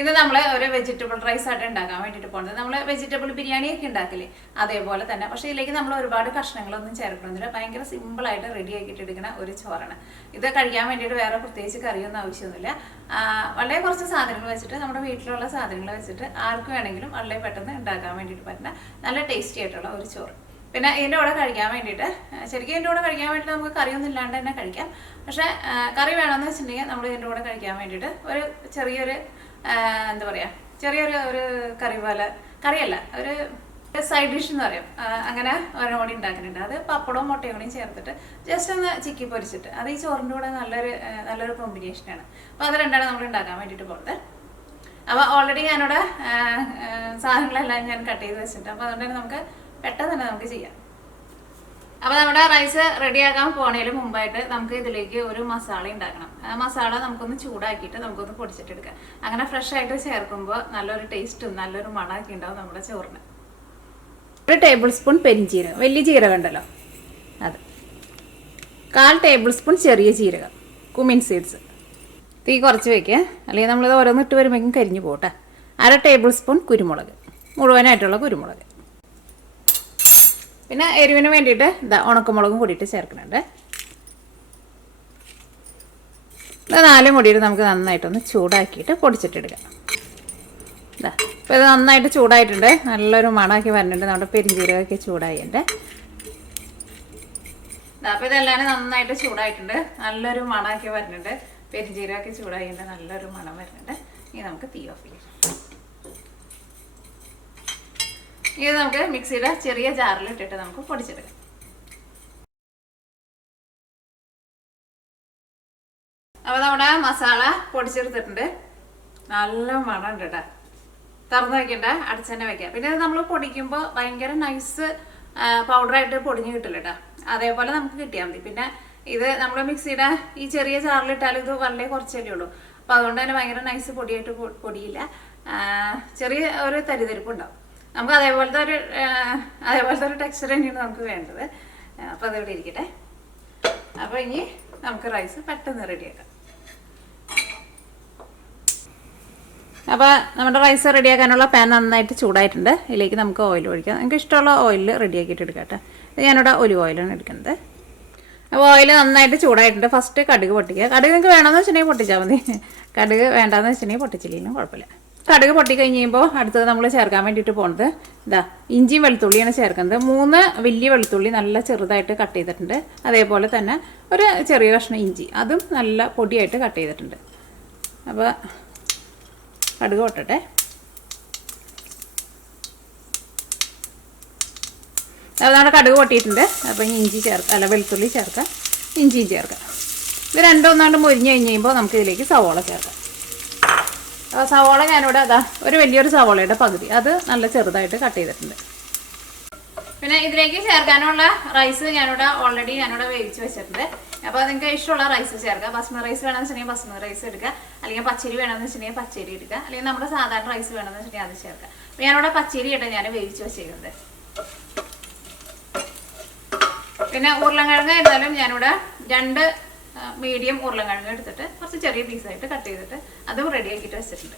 ഇത് നമ്മൾ ഒരു വെജിറ്റബിൾ റൈസ് ആയിട്ട് ഉണ്ടാക്കാൻ വേണ്ടിയിട്ട് പോകുന്നത്. നമ്മൾ വെജിറ്റബിൾ ബിരിയാണിയൊക്കെ ഉണ്ടാക്കില്ലേ അതേപോലെ തന്നെ. പക്ഷേ ഇതിലേക്ക് നമ്മൾ ഒരുപാട് കഷ്ണങ്ങളൊന്നും ചേർക്കണമെന്നില്ല. ഭയങ്കര സിമ്പിളായിട്ട് റെഡി ആക്കിയിട്ട് എടുക്കുന്ന ഒരു ചോറാണ്. ഇത് കഴിക്കാൻ വേണ്ടിയിട്ട് വേറെ പ്രത്യേകിച്ച് കറിയൊന്നും ആവശ്യമൊന്നുമില്ല. വളരെ കുറച്ച് സാധനങ്ങൾ വെച്ചിട്ട് നമ്മുടെ വീട്ടിലുള്ള സാധനങ്ങൾ വെച്ചിട്ട് ആർക്ക് വേണമെങ്കിലും വളരെ പെട്ടെന്ന് ഉണ്ടാക്കാൻ വേണ്ടിയിട്ട് പറ്റുന്ന നല്ല ടേസ്റ്റി ആയിട്ടുള്ള ഒരു ചോറ്. പിന്നെ ഇതിൻ്റെ കൂടെ കഴിക്കാൻ വേണ്ടിയിട്ട് ശരിക്കും ഇതിൻ്റെ കൂടെ കഴിക്കാൻ വേണ്ടിയിട്ട് നമുക്ക് കറിയൊന്നും ഇല്ലാണ്ട് തന്നെ കഴിക്കാം. പക്ഷേ കറി വേണമെന്ന് വെച്ചിട്ടുണ്ടെങ്കിൽ നമ്മൾ ഇതിൻ്റെ കൂടെ കഴിക്കാൻ വേണ്ടിയിട്ട് ഒരു ചെറിയൊരു എന്താ പറയുക, ചെറിയൊരു കറി പോലെ, കറിയല്ല, ഒരു സൈഡ് ഡിഷ് എന്ന് പറയും, അങ്ങനെ ഒരെണ്ണം കൂടി ഉണ്ടാക്കുന്നുണ്ട്. അത് പപ്പടവും മുട്ടയും കൂടിയും ചേർത്തിട്ട് ജസ്റ്റ് ഒന്ന് ചിക്കി പൊരിച്ചിട്ട് അത് ഈ ചോറിൻ്റെ കൂടെ നല്ലൊരു കോമ്പിനേഷനാണ്. അപ്പോൾ അത് രണ്ടാണ് നമ്മൾ ഉണ്ടാക്കാൻ വേണ്ടിയിട്ട് പോകുന്നത്. അപ്പോൾ ഓൾറെഡി ഞാനിവിടെ സാധനങ്ങളെല്ലാം ഞാൻ കട്ട് ചെയ്ത് വെച്ചിട്ടുണ്ട്. അപ്പോൾ അതുകൊണ്ട് തന്നെ നമുക്ക് പെട്ടെന്ന് തന്നെ നമുക്ക് ചെയ്യാം. അപ്പോൾ നമ്മുടെ റൈസ് റെഡിയാക്കാൻ പോണതിന് മുമ്പായിട്ട് നമുക്ക് ഇതിലേക്ക് ഒരു മസാല ഉണ്ടാക്കണം. ആ മസാല നമുക്കൊന്ന് ചൂടാക്കിയിട്ട് നമുക്കൊന്ന് പൊടിച്ചിട്ടെടുക്കാം. അങ്ങനെ ഫ്രഷ് ആയിട്ട് ചേർക്കുമ്പോൾ നല്ലൊരു ടേസ്റ്റും നല്ലൊരു മണമൊക്കെ ഉണ്ടാവും നമ്മുടെ ചോറിന്. 1 ടേബിൾ സ്പൂൺ പെരിഞ്ജീരകം, വലിയ ജീരകം ഉണ്ടല്ലോ അത്. 1/4 ടേബിൾ സ്പൂൺ ചെറിയ ജീരകം, കുമിൻ സീഡ്സ്. തീ കുറച്ച് വയ്ക്കുക, അല്ലെങ്കിൽ നമ്മളിത് ഓരോന്ന് ഇട്ട് വരുമ്പോഴേക്കും കരിഞ്ഞു പോട്ടെ. 1/2 ടേബിൾ സ്പൂൺ കുരുമുളക്, മുഴുവനായിട്ടുള്ള കുരുമുളക്. പിന്നെ എരിവിന് വേണ്ടിയിട്ട് ഉണക്കമുളകും കൂടിയിട്ട് ചേർക്കുന്നുണ്ട്. ഇത് 4 കൂടിയിട്ട് നമുക്ക് നന്നായിട്ടൊന്ന് ചൂടാക്കിയിട്ട് പൊടിച്ചിട്ടെടുക്കാം. ഇപ്പോൾ ഇത് നന്നായിട്ട് ചൂടായിട്ടുണ്ട്, നല്ലൊരു മണമൊക്കെ വരുന്നുണ്ട്. നമ്മുടെ പെരിഞ്ജീരകമൊക്കെ ചൂടായിട്ടുണ്ട്. അപ്പോൾ ഇതെല്ലാം നന്നായിട്ട് ചൂടായിട്ടുണ്ട്, നല്ലൊരു മണമൊക്കെ വരുന്നുണ്ട്. പെരിഞ്ജീരകമൊക്കെ ചൂടായിട്ടുണ്ട്, നല്ലൊരു മണം വരുന്നുണ്ട്. ഇനി നമുക്ക് തീ ഓഫ് ചെയ്യാം. ഇത് നമുക്ക് മിക്സിയുടെ ചെറിയ ജാറിൽ ഇട്ടിട്ട് നമുക്ക് പൊടിച്ചെടുക്കാം. അപ്പോൾ നമ്മുടെ മസാല പൊടിച്ചെടുത്തിട്ടുണ്ട്, നല്ല മണമുണ്ട് കേട്ടോ. തുറന്ന് വയ്ക്കണ്ട, അടച്ചു തന്നെ വയ്ക്കാം. പിന്നെ ഇത് നമ്മൾ പൊടിക്കുമ്പോൾ ഭയങ്കര നൈസ് പൗഡറായിട്ട് പൊടിഞ്ഞ് കിട്ടില്ല കേട്ടോ, അതേപോലെ നമുക്ക് കിട്ടിയാൽ മതി. പിന്നെ ഇത് നമ്മൾ മിക്സിയുടെ ഈ ചെറിയ ജാറിലിട്ടാൽ ഇത് വളരെ കുറച്ചല്ലേ ഉള്ളൂ. അപ്പോൾ അതുകൊണ്ട് തന്നെ ഭയങ്കര നൈസ് പൊടിയായിട്ട് പൊടിയില്ല, ചെറിയ ഒരു തരിതരിപ്പ് ഉണ്ടാവും. നമുക്ക് അതേപോലത്തെ ഒരു ടെക്സ്ചർ തന്നെയാണ് നമുക്ക് വേണ്ടത്. അപ്പോൾ അതിവിടെ ഇരിക്കട്ടെ. അപ്പോൾ ഇനി നമുക്ക് റൈസ് പെട്ടെന്ന് റെഡിയാക്കാം. അപ്പോൾ നമ്മുടെ റൈസ് റെഡിയാക്കാനുള്ള പാൻ നന്നായിട്ട് ചൂടായിട്ടുണ്ട്. ഇതിലേക്ക് നമുക്ക് ഓയിൽ ഒഴിക്കാം. നിങ്ങൾക്ക് ഇഷ്ടമുള്ള ഓയിൽ റെഡിയാക്കിയിട്ട് എടുക്കാം കേട്ടോ. ഞാനിവിടെ ഒലിവ് ഓയിലാണ് എടുക്കുന്നത്. അപ്പോൾ ഓയിൽ നന്നായിട്ട് ചൂടായിട്ടുണ്ട്. ഫസ്റ്റ് കടുക് പൊട്ടിക്കുക. കടുക് നിങ്ങൾക്ക് വേണമെന്ന് വെച്ചിട്ടുണ്ടെങ്കിൽ പൊട്ടിച്ചാൽ മതി, കടുക് വേണ്ടാന്ന് വെച്ചിട്ടുണ്ടെങ്കിൽ പൊട്ടിച്ചില്ലെങ്കിലും കുഴപ്പമില്ല. കടുക് പൊട്ടിക്കഴിഞ്ഞ് കഴിയുമ്പോൾ അടുത്തത് നമ്മൾ ചേർക്കാൻ വേണ്ടിയിട്ട് പോകുന്നത് ഇഞ്ചിയും വെളുത്തുള്ളിയാണ് ചേർക്കുന്നത്. 3 വലിയ വെളുത്തുള്ളി നല്ല ചെറുതായിട്ട് കട്ട് ചെയ്തിട്ടുണ്ട്. അതേപോലെ തന്നെ ഒരു ചെറിയ കഷ്ണം ഇഞ്ചി, അതും നല്ല പൊടിയായിട്ട് കട്ട് ചെയ്തിട്ടുണ്ട്. അപ്പോൾ കടുക് പൊട്ടട്ടെ. അപ്പോൾ നമ്മുടെ കടുക് പൊട്ടിയിട്ടുണ്ട്. അപ്പോൾ ഇഞ്ചി വെളുത്തുള്ളി ചേർക്കാം, ഇഞ്ചിയും ചേർക്കാം. ഇത് രണ്ടും ഒന്നാണ്ട് മൊരിഞ്ഞ് കഴിഞ്ഞ് കഴിയുമ്പോൾ നമുക്ക് ഇതിലേക്ക് സവോള ചേർക്കാം. സവോള ഞാനിവിടെ ഒരു വലിയൊരു സവോളയുടെ പകുതി, അത് നല്ല ചെറുതായിട്ട് കട്ട് ചെയ്തിട്ടുണ്ട്. പിന്നെ ഇതിലേക്ക് ചേർക്കാനുള്ള റൈസ് ഞാനിവിടെ ഓൾറെഡി വേവിച്ച് വെച്ചിട്ടുണ്ട്. അപ്പോൾ നിങ്ങൾക്ക് ഇഷ്ടമുള്ള റൈസ് ചേർക്കുക. ബസ്മതി റൈസ് വേണമെന്ന് വെച്ചിട്ടുണ്ടെങ്കിൽ ബസ്മതി റൈസ് എടുക്കുക, അല്ലെങ്കിൽ പച്ചരി വേണമെന്ന് വെച്ചിട്ടുണ്ടെങ്കിൽ പച്ചരി എടുക്കുക, അല്ലെങ്കിൽ നമ്മുടെ സാധാരണ റൈസ് വേണമെന്ന് വെച്ചിട്ടുണ്ടെങ്കിൽ അത് ചേർക്കുക. അപ്പോൾ ഞാനിവിടെ പച്ചരി ഇട്ട് ഞാൻ വേവിച്ച് വെച്ചിരിക്കുന്നത്. പിന്നെ ഉരുളക്കിഴങ്ങ് ആയിരുന്നാലും ഞാനിവിടെ 2 മീഡിയം ഉരുളക്കിഴങ്ങ് എടുത്തിട്ട് കുറച്ച് ചെറിയ പീസായിട്ട് കട്ട് ചെയ്തിട്ട് അതും റെഡിയാക്കിയിട്ട് വെച്ചിട്ടുണ്ട്.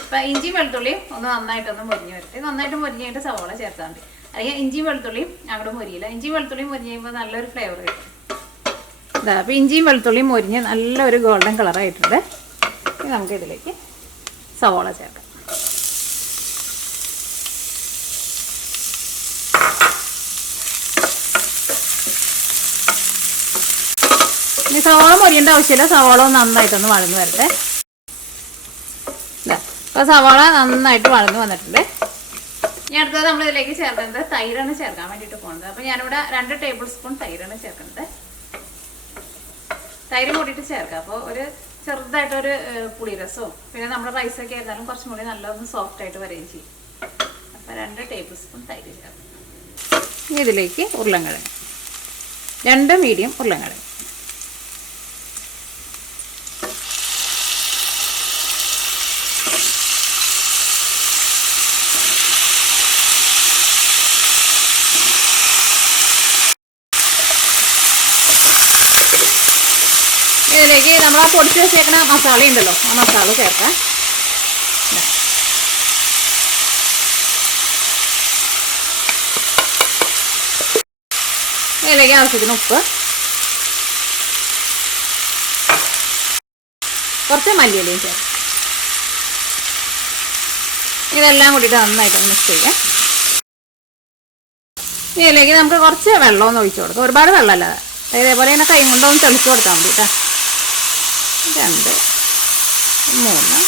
അപ്പോൾ ഇഞ്ചിയും വെളുത്തുള്ളിയും ഒന്ന് നന്നായിട്ടൊന്ന് മൊരിഞ്ഞ് വരട്ടെ. നന്നായിട്ട് മൊരിഞ്ഞ് കഴിഞ്ഞിട്ട് സവോള ചേർത്താൽ മതി, അല്ലെങ്കിൽ ഇഞ്ചിയും വെളുത്തുള്ളിയും അങ്ങോട്ട് മൊരിയില്ല. ഇഞ്ചിയും വെളുത്തുള്ളിയും മൊരിഞ്ഞ് കഴിയുമ്പോൾ നല്ലൊരു ഫ്ലേവർ കിട്ടും. അപ്പോൾ ഇഞ്ചിയും വെളുത്തുള്ളിയും മൊരിഞ്ഞ് നല്ലൊരു ഗോൾഡൻ കളറായിട്ടുണ്ട്. ഇനി നമുക്ക് ഇതിലേക്ക് സവോള ചേർക്കാം. ഇനി സവോള മൊരിയേണ്ട ആവശ്യമില്ല, സവോള നന്നായിട്ടൊന്ന് വഴന്ന് വരട്ടെ. അപ്പോൾ സവോള നന്നായിട്ട് വഴന്ന് വന്നിട്ടുണ്ട്. ഇനി അടുത്തത് നമ്മൾ ഇതിലേക്ക് ചേർക്കുന്നത് തൈരാണ് ചേർക്കാൻ വേണ്ടിയിട്ട് പോകുന്നത്. അപ്പോൾ ഞാനിവിടെ 2 ടേബിൾ സ്പൂൺ തൈരാണ് ചേർക്കുന്നത്. തൈര് കൂട്ടിയിട്ട് ചേർക്കാം. അപ്പോൾ ഒരു ചെറുതായിട്ടൊരു പുളിരസവും പിന്നെ നമ്മുടെ റൈസൊക്കെ ആയിരുന്നാലും കുറച്ചും കൂടി നല്ലൊന്ന് സോഫ്റ്റായിട്ട് വരികയും ചെയ്യും. അപ്പോൾ 2 ടേബിൾ സ്പൂൺ തൈര് ചേർക്കാം. ഇനി ഇതിലേക്ക് ഉരുളക്കിഴങ്ങ്, 2 മീഡിയം ഉരുളക്കിഴങ്ങ്. ഇതിലേക്ക് നമ്മൾ ആ പൊടിച്ച് വെച്ചേക്കുന്ന മസാല ഉണ്ടല്ലോ, ആ മസാല ചേർക്കാം. ഇതിലേക്ക് ആവശ്യത്തിന് ഉപ്പ്, കുറച്ച് മല്ലിയിലയും ചേർക്കും. ഇതെല്ലാം കൂടിയിട്ട് നന്നായിട്ട് മിക്സ് ചെയ്യാം. ഇതിലേക്ക് നമുക്ക് കുറച്ച് വെള്ളമൊന്ന് ഒഴിച്ചു കൊടുക്കാം, ഒരുപാട് വെള്ളമല്ലാതെ. ഇതേപോലെ ഇങ്ങനെ കൈ കൊണ്ടൊന്ന് തെളിച്ച് കൊടുത്താൽ മതി കേട്ടോ. 2 3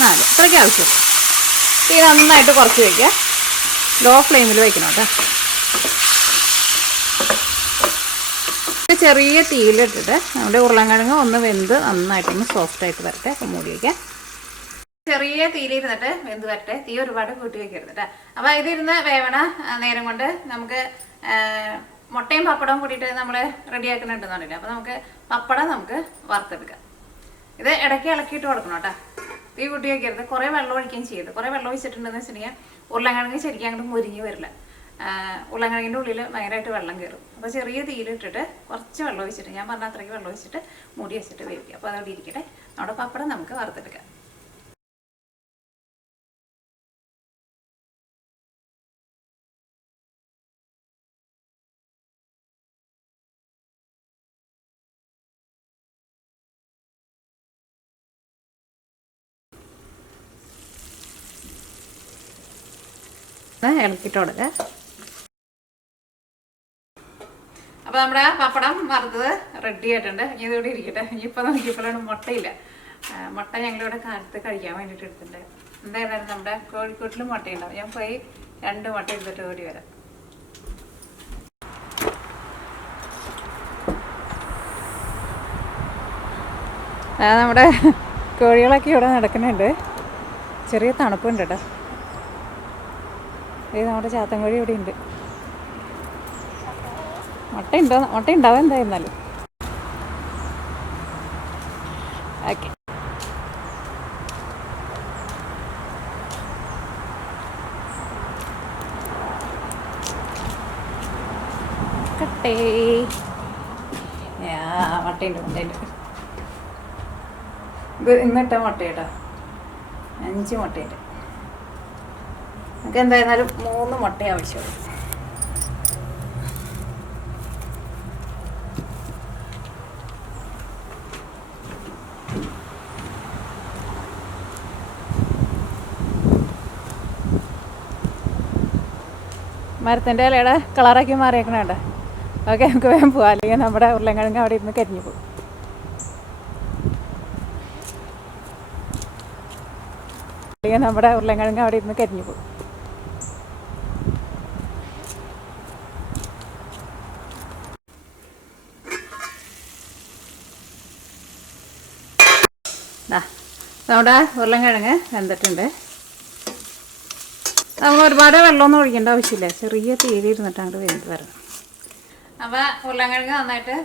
4 ഇത്രയ്ക്ക് ആവശ്യം. ഇത് നന്നായിട്ട് കുറച്ച് വയ്ക്കുക, ലോ ഫ്ലെയിമിൽ വയ്ക്കണം കേട്ടോ. ചെറിയ തീയിലിട്ടിട്ട് നമ്മുടെ ഉരുളൻകിഴങ്ങ് ഒന്ന് വെന്ത് നന്നായിട്ടൊന്ന് സോഫ്റ്റായിട്ട് വരട്ടെ. അപ്പം മൂടി വയ്ക്കാം. ചെറിയ തീയിലിരുന്നിട്ട് വെന്ത് വരട്ടെ, തീ ഒരുപാട് കൂട്ടി വയ്ക്കരുത് കേട്ടോ. അപ്പോൾ ഇതിരുന്ന് വേവണ നേരം കൊണ്ട് നമുക്ക് മുട്ടയും പപ്പടവും കൂടിയിട്ട് നമ്മൾ റെഡിയാക്കുന്നുണ്ടെന്നുണ്ടല്ലോ. അപ്പോൾ നമുക്ക് പപ്പടം നമുക്ക് വറുത്തെടുക്കാം. ഇത് ഇടയ്ക്ക് ഇളക്കിയിട്ട് കൊടുക്കണം കേട്ടോ. തീ കൂട്ടി വയ്ക്കരുത്, കുറേ വെള്ളം ഒഴിക്കുകയും ചെയ്യരുത്. കുറേ വെള്ളം ഒഴിച്ചിട്ടുണ്ടെന്ന് വെച്ചിട്ടുണ്ടെങ്കിൽ ഉരുളൻകിഴങ്ങ് ശരിക്കും അങ്ങോട്ട് മുരിഞ്ഞ് വരില്ല. ഉരുളൻകിഴങ്ങിൻ്റെ ഉള്ളിൽ ഭയങ്കരമായിട്ട് വെള്ളം കയറും. അപ്പോൾ ചെറിയ തീയിലിട്ടിട്ട് കുറച്ച് വെള്ളം ഒഴിച്ചിട്ട്, ഞാൻ പറഞ്ഞ അത്രയ്ക്ക് വെള്ളം ഒഴിച്ചിട്ട് മൂടി വെച്ചിട്ട് വേവിക്കുക. അപ്പോൾ അതവിടെ ഇരിക്കട്ടെ. നമ്മുടെ പപ്പടം നമുക്ക് വറുത്തെടുക്കാം. ഇളക്കിയിട്ട് കൊടുക്കുക. അപ്പോൾ നമ്മുടെ പപ്പടം വറുത്തത് റെഡി ആയിട്ടുണ്ട്. ഇനി ഇതോടെ ഇരിക്കട്ടെ. ഇനിയിപ്പോൾ നോക്കിയപ്പോഴാണ് മുട്ടയില്ല. മുട്ട ഞങ്ങളിവിടെ കാലത്ത് കഴിക്കാൻ വേണ്ടിയിട്ട് എടുത്തിട്ടുണ്ട്. എന്തായാലും നമ്മുടെ കോഴിക്കോട്ടിലും മുട്ടയുണ്ടാവും. ഞാൻ പോയി 2 മുട്ട എടുത്തിട്ട് ഓടി വരാം. നമ്മുടെ കോഴികളൊക്കെ ഇവിടെ നടക്കുന്നുണ്ട്. ചെറിയ തണുപ്പുണ്ട് കേട്ടോ. ഇത് നമ്മുടെ ചാത്തൻ കോഴി ഇവിടെ ഉണ്ട്. മുട്ട ഉണ്ടാവും എന്തായിരുന്നാലും. ഓക്കെ, കട്ടേ. മുട്ടയുണ്ട്. ഇത് ഇന്നിട്ട മുട്ടയിട്ടാ, 5 മുട്ടയുണ്ട്. നമുക്ക് എന്തായിരുന്നാലും 3 മുട്ട ആവശ്യമുള്ളൂ. മരത്തിൻ്റെ ഇലയുടെ കളറാക്കി മാറിയേക്കണേണ്ട. ഓക്കെ, നമുക്ക് വേഗം പോവാം, അല്ലെങ്കിൽ നമ്മുടെ ഉരുളൻകിഴങ്ങ് അവിടെ ഇരുന്ന് കരിഞ്ഞു പോകും. നമ്മുടെ ഉരുളൻകിഴങ്ങ് വെന്തിട്ടുണ്ട്. നമുക്ക് ഒരുപാട് വെള്ളമൊന്നും ഒഴിക്കേണ്ട ആവശ്യമില്ല, ചെറിയ തീയിലിരുന്നിട്ട് അങ്ങോട്ട് വെന്ത് വരണം. അപ്പോൾ ഉരുളൻകിഴങ്ങ് നന്നായിട്ട്.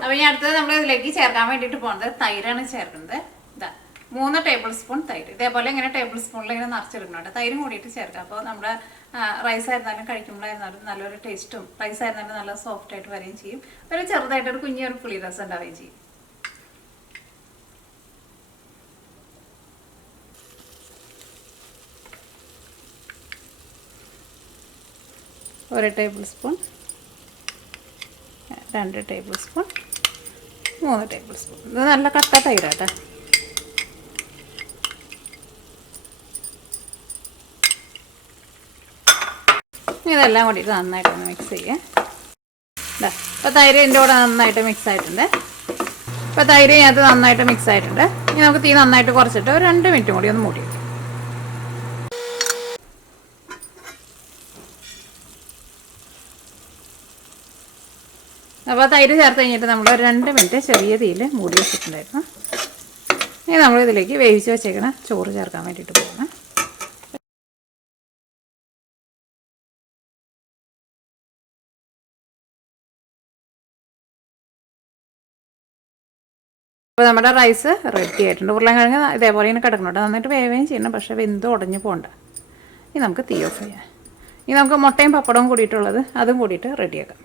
അപ്പോൾ ഇനി അടുത്തത് നമ്മൾ ഇതിലേക്ക് ചേർക്കാൻ വേണ്ടിയിട്ട് പോകുന്നത് തൈരാണ് ചേർക്കുന്നത്. ഇതാ 3 ടേബിൾ സ്പൂൺ തൈര്. ഇതേപോലെ ഇങ്ങനെ ടേബിൾ സ്പൂണിൽ ഇങ്ങനെ നിറച്ചെടുക്കണം കേട്ടോ. തൈരും കൂടിയിട്ട് ചേർക്കാം. അപ്പോൾ നമ്മുടെ റൈസ് ആയിരുന്നാലും കഴിക്കുമ്പോഴായിരുന്നാലും നല്ലൊരു ടേസ്റ്റും, റൈസ് ആയിരുന്നാലും നല്ല സോഫ്റ്റ് ആയിട്ട് വരികയും ചെയ്യും. ഒരു ചെറുതായിട്ടൊരു കുഞ്ഞൊരു പുളി രസം ഉണ്ടാവുകയും ചെയ്യും. ഒരു table spoon, 2 table spoon, 3 table spoon. ഇത് നല്ല കട്ട തൈരാട്ടോ. ഇതെല്ലാം കൂടിയിട്ട് നന്നായിട്ടൊന്ന് മിക്സ് ചെയ്യാം. ഇപ്പോൾ തൈര് ഇതിൻ്റെ കൂടെ നന്നായിട്ട് മിക്സ് ആയിട്ടുണ്ട്. ഇപ്പോൾ തൈര് അത് നന്നായിട്ട് മിക്സ് ആയിട്ടുണ്ട്. ഇനി നമുക്ക് തീ നന്നായിട്ട് കുറച്ചിട്ട് ഒരു 2 മിനിറ്റും കൂടി ഒന്ന് മൂടി. അപ്പോൾ തൈര് ചേർത്ത് കഴിഞ്ഞിട്ട് നമ്മൾ ഒരു 2 മിനിറ്റ് ചെറിയ തീയിൽ മൂടി വെച്ചിട്ടുണ്ടായിരുന്നു. ഇനി നമ്മളിതിലേക്ക് വേവിച്ച് വെച്ചേക്കണം ചോറ് ചേർക്കാൻ വേണ്ടിയിട്ട് പോകണം. അപ്പോൾ നമ്മുടെ റൈസ് റെഡി ആയിട്ടുണ്ട്. ഉരുളൻകിഴങ്ങ് ഇതേപോലെ ഇങ്ങനെ കിടക്കുന്നുണ്ട്. നന്നായിട്ട് വേവുകയും ചെയ്യണം, പക്ഷേ വെന്ത് ഉടഞ്ഞു പോകണ്ട. ഇനി നമുക്ക് തീ ഓഫ് ചെയ്യാം. ഇനി നമുക്ക് മുട്ടയും പപ്പടവും കൂടിയിട്ടുള്ളത് അതും കൂടിയിട്ട് റെഡിയാക്കാം.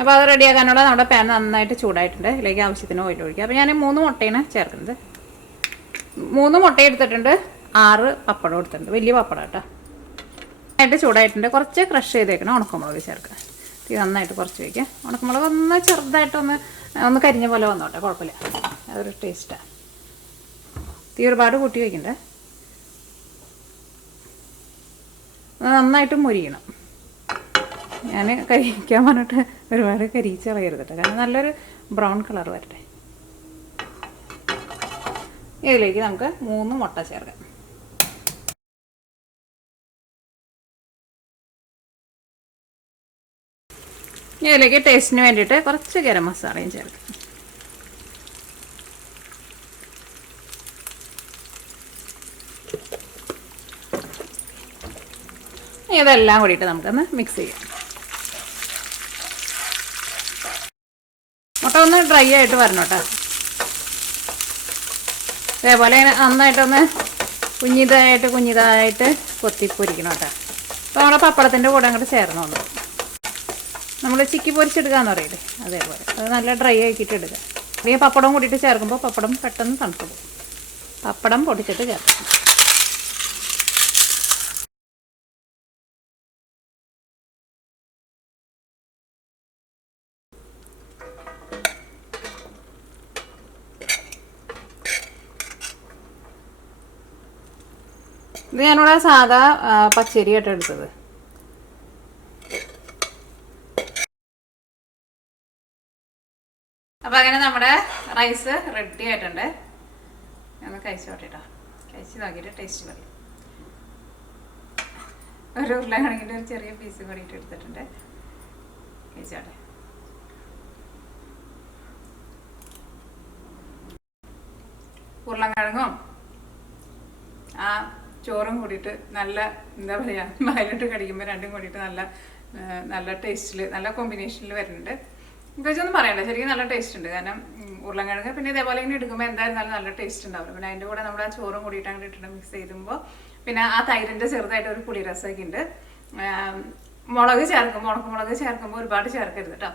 അപ്പോൾ അത് റെഡിയാക്കാനുള്ള നമ്മുടെ പാൻ നന്നായിട്ട് ചൂടായിട്ടുണ്ട്. ഇതിലേക്ക് ആവശ്യത്തിന് ഓയിൽ ഒഴിക്കുക. അപ്പോൾ ഞാൻ 3 മുട്ടയാണ് ചേർക്കുന്നത്. 3 മുട്ട എടുത്തിട്ടുണ്ട്. 6 പപ്പടം എടുത്തിട്ടുണ്ട്, വലിയ പപ്പടം കേട്ടോ. നന്നായിട്ട് ചൂടായിട്ടുണ്ട്. കുറച്ച് ക്രഷ് ചെയ്തേക്കണം ഉണക്കമുളക് ചേർക്കുക. തീ നന്നായിട്ട് കുറച്ച് വയ്ക്കുക. ഉണക്കമുളക് ഒന്ന് ചെറുതായിട്ടൊന്ന് കരിഞ്ഞ പോലെ വന്നോട്ടെ, കുഴപ്പമില്ല, അതൊരു ടേസ്റ്റാണ്. തീ ഒരുപാട് കൂട്ടി വയ്ക്കണ്ടേ. നന്നായിട്ട് മുരിയണം. ഞാൻ കരിയിക്കാൻ പറഞ്ഞിട്ട് ഒരുപാട് കരിയിച്ച് കളയരുത് കേട്ടോ, കാരണം നല്ലൊരു ബ്രൗൺ കളർ വരട്ടെ. ഇതിലേക്ക് നമുക്ക് 3 മുട്ട ചേർക്കാം. ഇതിലേക്ക് ടേസ്റ്റിന് വേണ്ടിയിട്ട് കുറച്ച് ഗരം മസാലയും ചേർക്കാം. ഇതെല്ലാം കൂടിയിട്ട് നമുക്കൊന്ന് മിക്സ് ചെയ്യാം. മുട്ട ഒന്ന് ഡ്രൈ ആയിട്ട് വരണം കേട്ടോ. അതേപോലെ നന്നായിട്ടൊന്ന് കുഞ്ഞിതായിട്ട് കൊത്തിപ്പൊരിക്കണം കേട്ടോ. അപ്പോൾ നമ്മുടെ പപ്പടത്തിൻ്റെ കൂടെ അങ്ങോട്ട് ചേർന്ന് വന്നു. നമ്മൾ ചിക്കി പൊരിച്ചെടുക്കാന്ന് പറയില്ലേ, അതേപോലെ അത് നല്ല ഡ്രൈ ആക്കിയിട്ട് എടുക്കുക. അല്ലെങ്കിൽ പപ്പടം കൂട്ടിയിട്ട് ചേർക്കുമ്പോൾ പപ്പടം പെട്ടെന്ന് തണുത്ത് പോകും. പപ്പടം പൊടിച്ചിട്ട് ചേർക്കാം. ഇത് ഞാനിവിടെ സാധാ പച്ചരിയായിട്ട് എടുത്തത്. അപ്പോൾ അങ്ങനെ നമ്മുടെ റൈസ് റെഡി ആയിട്ടുണ്ട്. ഒന്ന് കഴിച്ചു നോട്ടിട്ടോ, കഴിച്ച് നോക്കിയിട്ട് ടേസ്റ്റ് പറയും. ഒരു ഉരുളക്കിഴങ്ങിൻ്റെ ഒരു ചെറിയ പീസ് കൂടിയിട്ട് എടുത്തിട്ടുണ്ട്, കഴിച്ചോട്ടെ. ഉരുളക്കിഴങ്ങും ആ ചോറും കൂടിയിട്ട് നല്ല എന്താ പറയുക, വായിലിട്ട് കടിക്കുമ്പോൾ രണ്ടും കൂടിയിട്ട് നല്ല ടേസ്റ്റിൽ, നല്ല കോമ്പിനേഷനിൽ വരുന്നുണ്ട്. ഇതൊന്നും പറയണ്ട, ശരിക്കും നല്ല ടേസ്റ്റ് ഉണ്ട്. കാരണം ഉരുളക്കിഴങ്ങ് പിന്നെ ഇതേപോലെ ഇങ്ങനെ എടുക്കുമ്പോൾ എന്തായിരുന്നാലും നല്ല ടേസ്റ്റ് ഉണ്ടാവില്ല. പിന്നെ അതിൻ്റെ കൂടെ നമ്മുടെ ആ ചോറും കൂടിയിട്ട് അങ്ങോട്ട് ഇട്ടിട്ട് മിക്സ് ചെയ്യുമ്പോൾ പിന്നെ ആ തൈരിൻ്റെ ചെറുതായിട്ട് ഒരു പുളിരസമൊക്കെ ഉണ്ട്. മുളക് ചേർക്കുമ്പോൾ, ഉണക്കമുളക് ചേർക്കുമ്പോൾ ഒരുപാട് ചേർക്കരുത് കേട്ടോ.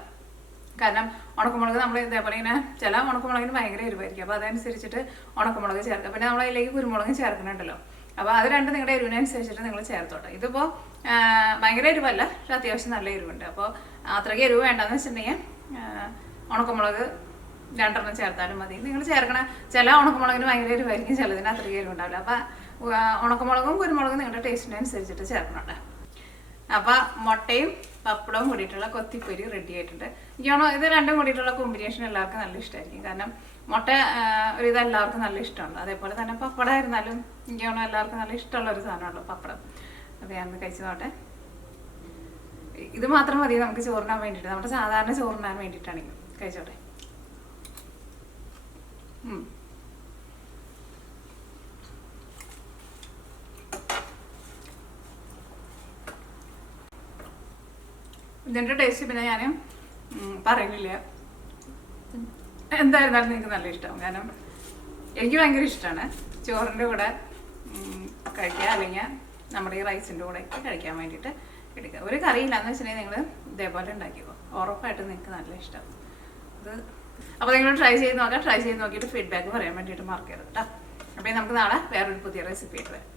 കാരണം ഉണക്കമുളക് നമ്മൾ ഇതേപോലെ ഇങ്ങനെ ചില ഉണക്കമുളകിന് ഭയങ്കര എരിവായിരിക്കും. അപ്പോൾ അതനുസരിച്ചിട്ട് ഉണക്കമുളക് ചേർക്കുക. പിന്നെ നമ്മൾ അതിലേക്ക് കുരുമുളക് ചേർക്കണുണ്ടല്ലോ. അപ്പോൾ അത് രണ്ടും നിങ്ങളുടെ എരിവിനനുസരിച്ചിട്ട് നിങ്ങൾ ചേർത്തോട്ടെ. ഇതിപ്പോൾ ഭയങ്കര എരിവല്ല, പക്ഷെ അത്യാവശ്യം നല്ല എരിവുണ്ട്. അപ്പോൾ അത്രയ്ക്ക് എരിവ് വേണ്ടെന്ന് വെച്ചിട്ടുണ്ടെങ്കിൽ ഉണക്കമുളക് 2 ചേർത്താലും മതി. നിങ്ങൾ ചേർക്കണ ചില ഉണക്കമുളകിന് ഭയങ്കര എരിവായിരിക്കും, ചിലതിന് അത്രയ്ക്ക് എരിവുണ്ടാവില്ല. അപ്പോൾ ഉണക്കമുളകും കുരുമുളകും നിങ്ങളുടെ ടേസ്റ്റിനനുസരിച്ചിട്ട് ചേർക്കണുണ്ട്. അപ്പോൾ മുട്ടയും പപ്പടവും കൂടിയിട്ടുള്ള കൊത്തിപ്പൊരി റെഡി ആയിട്ടുണ്ട്. എനിക്കാണോ ഇത് രണ്ടും കൂടിയിട്ടുള്ള കോമ്പിനേഷൻ എല്ലാവർക്കും നല്ല ഇഷ്ടമായിരിക്കും. കാരണം മുട്ട ഇത് എല്ലാവർക്കും നല്ല ഇഷ്ടമുണ്ട്. അതേപോലെ തന്നെ പപ്പടം ആയിരുന്നാലും എനിക്കാണോ എല്ലാവർക്കും നല്ല ഇഷ്ടമുള്ള ഒരു സാധനമുള്ളൂ പപ്പടം. അപ്പോൾ ഞാനൊന്ന് കഴിച്ചു നോട്ടെ. ഇത് മാത്രം മതി നമുക്ക് ചോറിനാൻ വേണ്ടിയിട്ട്, നമ്മുടെ സാധാരണ ചോറിനാൻ വേണ്ടിയിട്ടാണെങ്കിൽ. കഴിച്ചോട്ടെ. ഇതിൻ്റെ ടേസ്റ്റ് പിന്നെ ഞാൻ പറയുന്നില്ല, എന്തായിരുന്നാലും നിങ്ങൾക്ക് നല്ല ഇഷ്ടമാവും. കാരണം എനിക്ക് ഭയങ്കര ഇഷ്ടമാണ് ചോറിൻ്റെ കൂടെ കഴിക്കുക, അല്ലെങ്കിൽ നമ്മുടെ ഈ റൈസിൻ്റെ കൂടെ കഴിക്കാൻ വേണ്ടിയിട്ട് എടുക്കുക. ഒരു കറിയില്ലാന്ന് വെച്ചിട്ടുണ്ടെങ്കിൽ നിങ്ങൾ ഇതേപോലെ ഉണ്ടാക്കിക്കോ, ഉറപ്പായിട്ട് നിങ്ങൾക്ക് നല്ല ഇഷ്ടമാവും ഇത്. അപ്പോൾ നിങ്ങൾ ട്രൈ ചെയ്ത് നോക്കാം. ട്രൈ ചെയ്ത് നോക്കിയിട്ട് ഫീഡ്ബാക്ക് പറയാൻ വേണ്ടിയിട്ട് മറക്കരുത് കേട്ടോ. അപ്പോൾ നമുക്ക് നാളെ വേറൊരു പുതിയ റെസിപ്പി ആയിട്ട് വരാം.